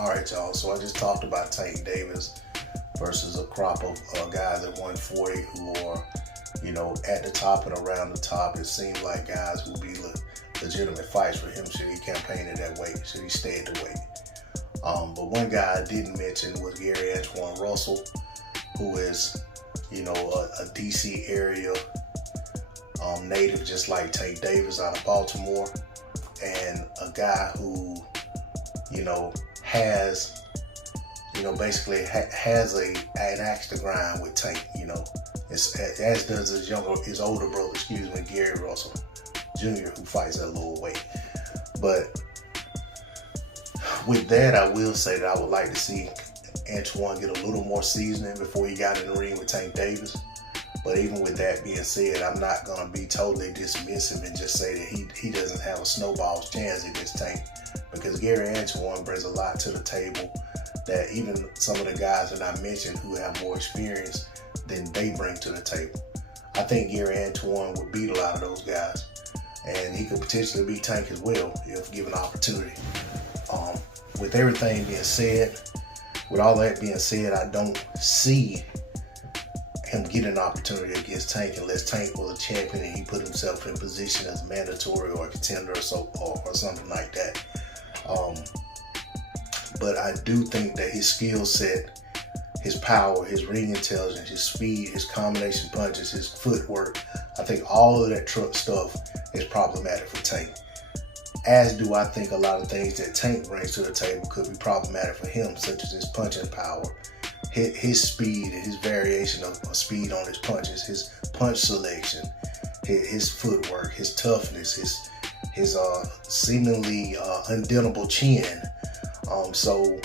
All right, y'all. So I just talked about Tank Davis versus a crop of guys at 140 who are, at the top and around the top. It seems like guys who be legitimate fights for him should he campaign at that weight, should he stay at the weight. But one guy I didn't mention was Gary Antuanne Russell, who is, a DC area native, just like Tank Davis out of Baltimore, and a guy who, has, basically has an axe to grind with Tank, as does his older brother, Gary Russell Jr., who fights at a lower weight. But with that, I will say that I would like to see Antuanne get a little more seasoning before he got in the ring with Tank Davis. But even with that being said, I'm not going to be totally dismissive and just say that he doesn't have a snowball's chance against Tank, because Gary Antuanne brings a lot to the table that even some of the guys that I mentioned who have more experience than they bring to the table. I think Gary Antuanne would beat a lot of those guys, and he could potentially beat Tank as well if given opportunity. With everything being said, with all that being said, I don't see him getting an opportunity against Tank unless Tank was a champion and he put himself in position as mandatory or a contender or something like that. But I do think that his skill set, his power, his ring intelligence, his speed, his combination punches, his footwork, I think all of that stuff is problematic for Tank. As do I think a lot of things that Tank brings to the table could be problematic for him, such as his punching power, his speed and his variation of speed on his punches, his punch selection, his footwork, his toughness, his seemingly undeniable chin. So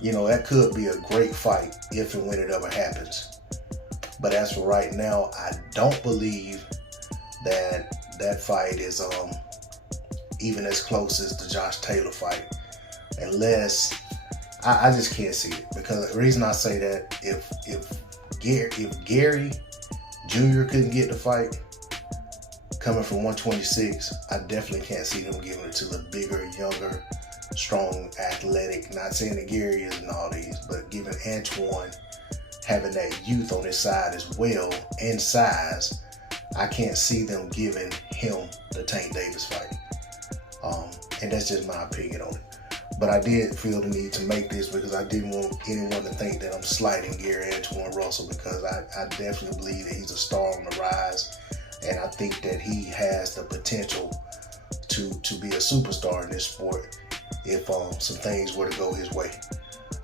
that could be a great fight if and when it ever happens. But as for right now, I don't believe that fight is even as close as the Josh Taylor fight, unless I just can't see it. Because the reason I say that, if Gary Jr. couldn't get the fight coming from 126, I definitely can't see them giving it to the bigger, younger, strong, athletic. Not saying that Gary isn't all these, but giving Antuanne having that youth on his side as well and size, I can't see them giving him the Tank Davis fight. And that's just my opinion on it. But I did feel the need to make this because I didn't want anyone to think that I'm slighting Gary Antuanne Russell, because I definitely believe that he's a star on the rise, and I think that he has the potential to be a superstar in this sport if some things were to go his way.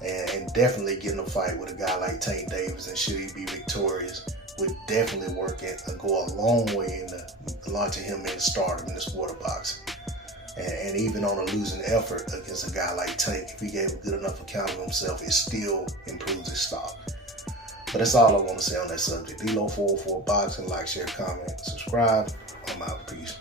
And definitely getting a fight with a guy like Tank Davis, and should he be victorious, would definitely go a long way in launching him into stardom in the sport of boxing. And even on a losing effort against a guy like Tank, if he gave a good enough account of himself, it still improves his stock. But that's all I want to say on that subject. D-Lo 404 Boxing. Like, share, comment, subscribe. I'm out. Peace.